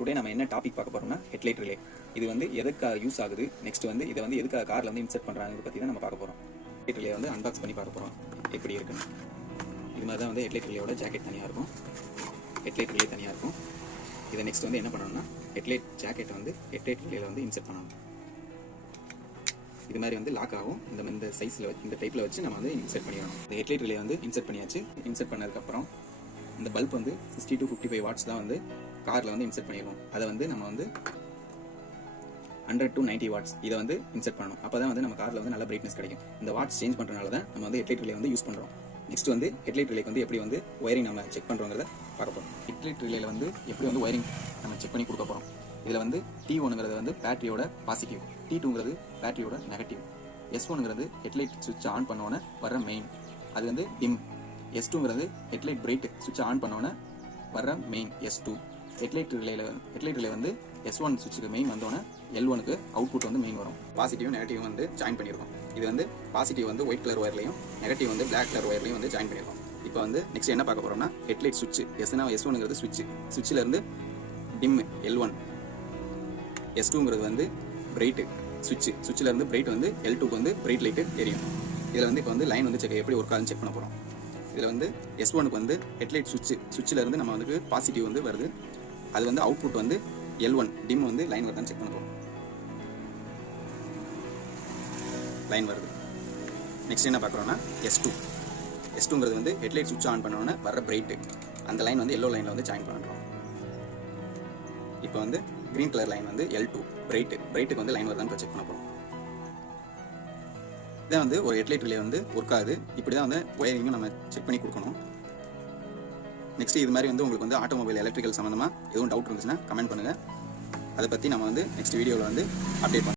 Today நம்ம என்ன topic பார்க்க போறோம்னா ஹெட்லைட் ரிலே. இது வந்து எதுக்காக யூஸ் ஆகுது, நெக்ஸ்ட் வந்து இதை வந்து எதுக்காக காரில் வந்து இன்செர்ட் பண்ணுறாங்க பற்றி தான் நம்ம பார்க்க போகிறோம். ஹெட்லைட் ரிலே வந்து அன்பாக்ஸ் பண்ணி பார்க்க போகிறோம் எப்படி இருக்குன்னு. இது மாதிரி தான் வந்து ஹெட்லைட் ரிலேயோட ஜாக்கெட் தனியாக இருக்கும், ஹெட்லைட் ரிலே தனியாக இருக்கும். இதை நெக்ஸ்ட் வந்து என்ன பண்ணணும்னா ஹெட்லைட் ஜாக்கெட்டை வந்து ஹெட்லைட் ரிலேயில் வந்து இன்செர்ட் பண்ணணும். இது மாதிரி வந்து லாக் ஆகும். இந்த சைஸில் இந்த டைப்பில் வச்சு நம்ம வந்து இன்செர்ட் பண்ணிடணும். இந்த ஹெட்லைட் ரிலே வந்து இன்செர்ட் பண்ணியாச்சு. இன்செர்ட் பண்ணதுக்கப்புறம் இந்த பல்ப் வந்து 60 to 55 வாட்ஸ் தான் வந்து காரில் வந்து இன்செர்ட் பண்ணிடுவோம். அதை வந்து நம்ம வந்து 100 to 90 வாட்ஸ் இதை வந்து இன்செர்ட் பண்ணணும். அப்போ தான் வந்து நம்ம காரில் வந்து நல்ல பிரைட்னஸ் கிடைக்கும். இந்த வாட்ஸ் சேஞ்ச் பண்ணுறதுனால தான் நம்ம வந்து ஹெட்லைட் ரிலே வந்து யூஸ் பண்ணுறோம். நெக்ஸ்ட் வந்து ஹெட்லைட் ரிலேக்கு வந்து எப்படி வந்து ஒயரிங் நம்ம செக் பண்ணுறோங்கிறத பார்க்க போகிறோம். ஹெட்லைட் ரிலேயில் வந்து எப்படி வந்து ஒயரிங் நம்ம செக் பண்ணி கொடுக்க போகிறோம். இதில் வந்து T1ங்கிறது வந்து பேட்டரியோட பாசிட்டிவ், T2ங்கிறது பேட்டரியோட நெகட்டிவ், S1ங்கிறது ஹெட்லைட் சுவிட்ச் ஆன் பண்ணோன்னே வர மெயின், அது வந்து டிம். S2ங்கிறது ஹெட்லைட் பிரைட் சுவிட்ச் ஆன் பண்ணோன்னே வர மெயின் S2. ஹெட்லைட் ரிலே வந்து S1 சுவிட்சுக்கு மெயின் வந்தோன்னே L1க்கு அவுட்புட் வந்து மெயின் வரும். பாசிட்டிவ் நெகட்டிவ் வந்து ஜாயின் பண்ணியிருக்கோம். இது வந்து பாசிட்டிவ் வந்து ஒயிட் கலர் ஒயர்லையும், நெகட்டிவ் வந்து பிளாக் கலர் ஒயர்லையும் வந்து ஜாயின் பண்ணியிருக்கோம். இப்போ வந்து நெக்ஸ்ட் என்ன பார்க்க போகிறோம்னா ஹெட்லைட் சுவிட்ச். S1ங்கிறது சுவிட்சில் இருந்து டிம் L1, S2ங்கிறது வந்து பிரைட்டு சுவிட்சில் இருந்து பிரைட் வந்து L2க்கு வந்து பிரைட் லைட்டு எரியும். இதில் வந்து இப்போ வந்து லைன் வந்து எப்படி ஒர்க் ஆகுதுன்னு செக் பண்ண போகிறோம். இதில் வந்து S1க்கு வந்து ஹெட்லைட் சுவிட்சில் இருந்து நம்ம வந்து பாசிட்டிவ் வந்து வருது. அது வந்து அவுட்புட் வந்து L1 டிம் வந்து லைன் வருதான்னு செக் பண்ண போகிறோம். லைன் வருது. நெக்ஸ்ட் என்ன பார்க்குறோன்னா S2ங்கிறது வந்து ஹெட்லைட் சுவிட்ச் ஆன் பண்ணோன்னே வர பிரைட்டு, அந்த லைன் வந்து எல்லோ லைனில் வந்து ஜாயின் பண்ணுறோம். இப்போ வந்து கிரீன் கலர் லைன் வந்து L2 பிரைட்டுக்கு வந்து லைன் வருதான்னு செக் பண்ண போகிறோம். இதான் வந்து ஒரு ஹெட்லைட் ரிலே வந்து ஒர்க் ஆகுது. இப்படி தான் வந்து ஒயரிங்கும் நம்ம செக் பண்ணி கொடுக்கணும். நெக்ஸ்ட் இது மாதிரி வந்து உங்களுக்கு வந்து ஆட்டோமொபைல் எலக்ட்ரிக்கல் சம்மந்தமாக எதுவும் டவுட் இருந்துச்சுன்னா கமெண்ட் பண்ணுங்கள். அதை பற்றி நம்ம வந்து நெக்ஸ்ட் வீடியோவில் வந்து அப்டேட் பண்ணுவோம்.